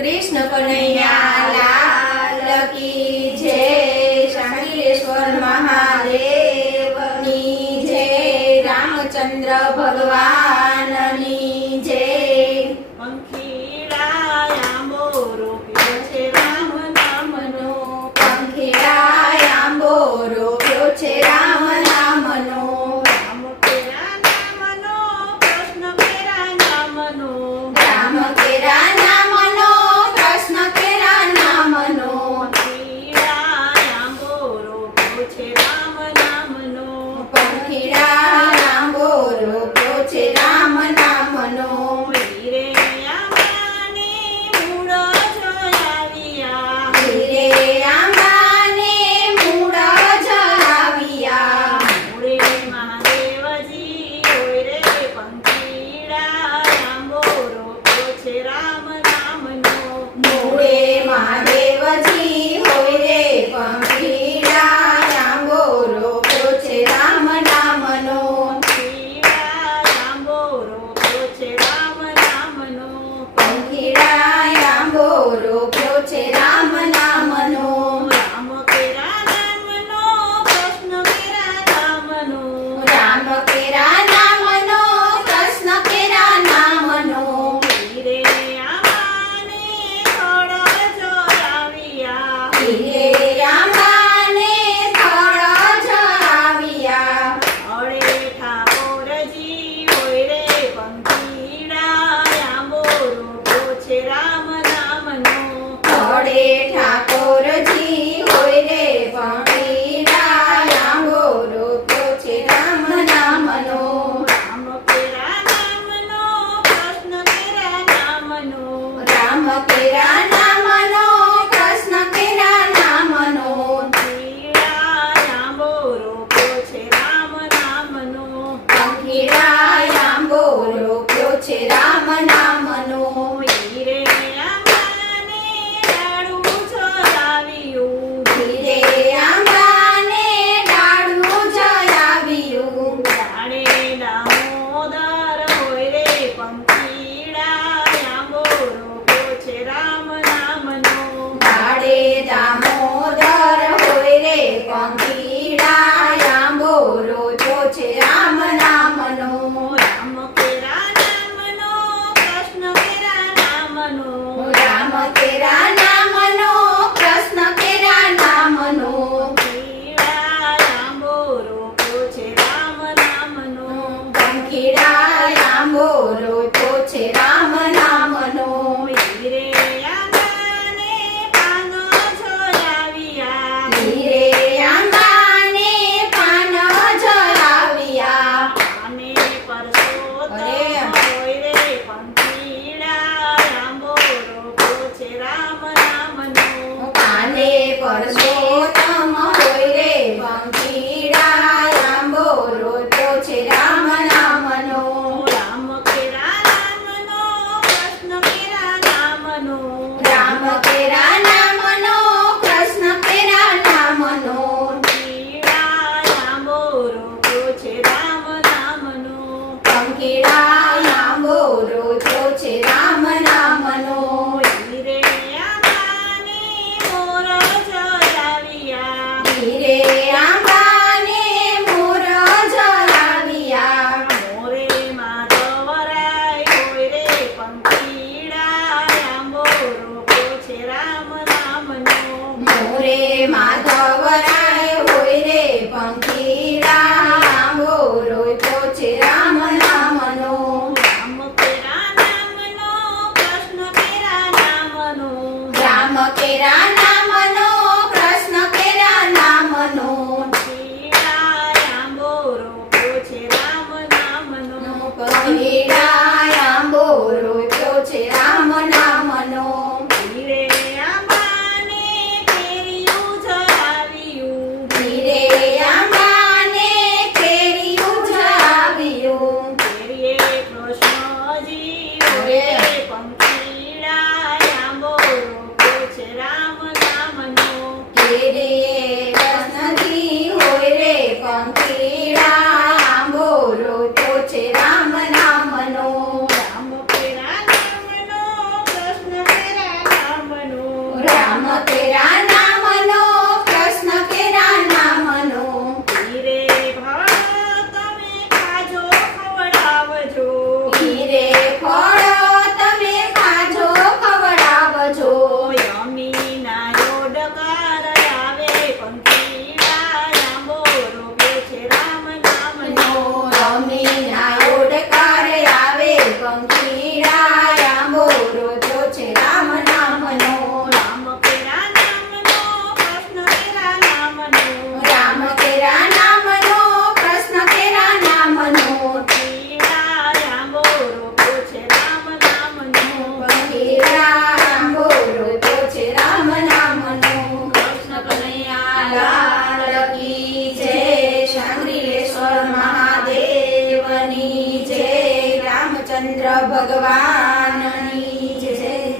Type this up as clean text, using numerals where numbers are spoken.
કૃષ્ણ કનૈયા લાલ કી જય, શંકરેશ્વર મહાદેવની જય, રામચંદ્ર ભગવાનની જય. પંખીડા આંબો રોપ્યો છે રામ નામનો, પંખીડા આંબો રોપ્યો છે રામ નામનો, રામ કેરા નામનો, કૃષ્ણ કેરા નામનો, રામ કેરા નામનો, કૃષ્ણ કેરા નામનો, પંખીડા આંબો રોપ્યો છે રામ નામનો, પંખીડા આંબો રોપ્યો છે રામ નામનો, હીરે આંબાને મૂળ જોયાવ્યા, હીરે આંબાને મૂળ જલાવ્યા, મૂળે મહાદેવજી હોય રે પંખીડા આંબો રોપ્યો છે રામ નામનો, મૂળે મહાદેવજી હોય રે પંખીડા આંબો રોપ્યો છે રામ નામનો, પંખીડા આંબો રોપ્યો છે રામ નામનો, પંખીડા આંબો રોપ્યો છે રામ નામનો, રામ કેરા નામનો, કૃષ્ણ કેરા નામનો, રામ કેરા નામનો, કૃષ્ણ કેરા નામનો, હીરે આંબાને થોડો જોયાવ્યા, હીરે આંબાને થળ જલાવ્યા, અડે ઠાકોરજી હોય રે પંખીડા આંબો રોપ્યો છે રામ નામનો, ઘોડે ઠાકોરજી હોય રે પંખીડા આંબો રોપ્યો છે રામ નામનો, રામ કેરા નામનો, કૃષ્ણ કેરા નામનો, રામ કેરા નામનો, કૃષ્ણ કેરા નામનો, પંખીડા આંબો રોપ્યો છે રામ નામનો, પંખીડા આંબો રોપ્યો છે રામ નામનો, હીરે આંબાને ડાળું જોડાવ્યું, ધીરે આંબાને ડાળું જલાવ્યું, ડાળે દામોદર હોય રે પંખીડા આંબો રોપ્યો છે રામ નામનો, ડાળે દામોદર હોય રે પંખીડા આંબો રોપ્યો છે રામ નામનો, રામ કેરા નામનો, કૃષ્ણ કેરા નામનો, રામ કેરા નામનો, કૃષ્ણ કેરા નામનો, પંખીડા આંબો રોપ્યો છે રામ નામનો, પંખીડા આંબો રોપ્યો છે રામ નામનો, હીરે આંબાને પાનો જોયાવ્યા, ધીરે આંબાને પાન જલાવ્યા, અને પરસોત્તમ હોય રે પંખીડા આંબો રોપ્યો છે રામ નામનો, પાને પરસોત્તમ હોય રે પંખીડા આંબો રોપ્યો છે રામ નામનો, રામ કેરા નામનો, કૃષ્ણ કેરા નામનો, રામ કેરા નામનો, કૃષ્ણ કેરા નામનો, પંખીડા આંબો રોપ્યો છે રામ નામનો, પંખીડા આંબો રોપ્યો છે રામ નામનો, હીરે આંબાને મોર જોડાવ્યા, ધીરે આંબાને મોર જલાવ્યા, મોરે માધવરાય હોય રે પંખીડા આંબો રોપ્યો છે રામ નામનો, મોરે માધવરાય હોય રે પંખીડા આંબો રોપ્યો છે રામ નામનો, રામ કેરા નામનો, કૃષ્ણ કેરા નામનો, રામ કેરા નામનો, કૃષ્ણ કેરા નામનો, પંખીડા આંબો રોપ્યો છે રામ નામનો, પંખીડા આંબો રોપ્યો છે રામ નામનો, હીરે આંબાને કેરીયું જલાવ્યું, ધીરે આંબાને કેરીયું જલાવ્યું, કેરીએ કૃષ્ણજી હોય રે પંખીડા આંબો રોપ્યો છે રામ નામનો, કેરે કૃષ્ણજી હોય રે પંખીડા આંબો રોપ્યો છે રામ નામનો, રામ કેરા નામનો, કૃષ્ણ કેરા ભગવાન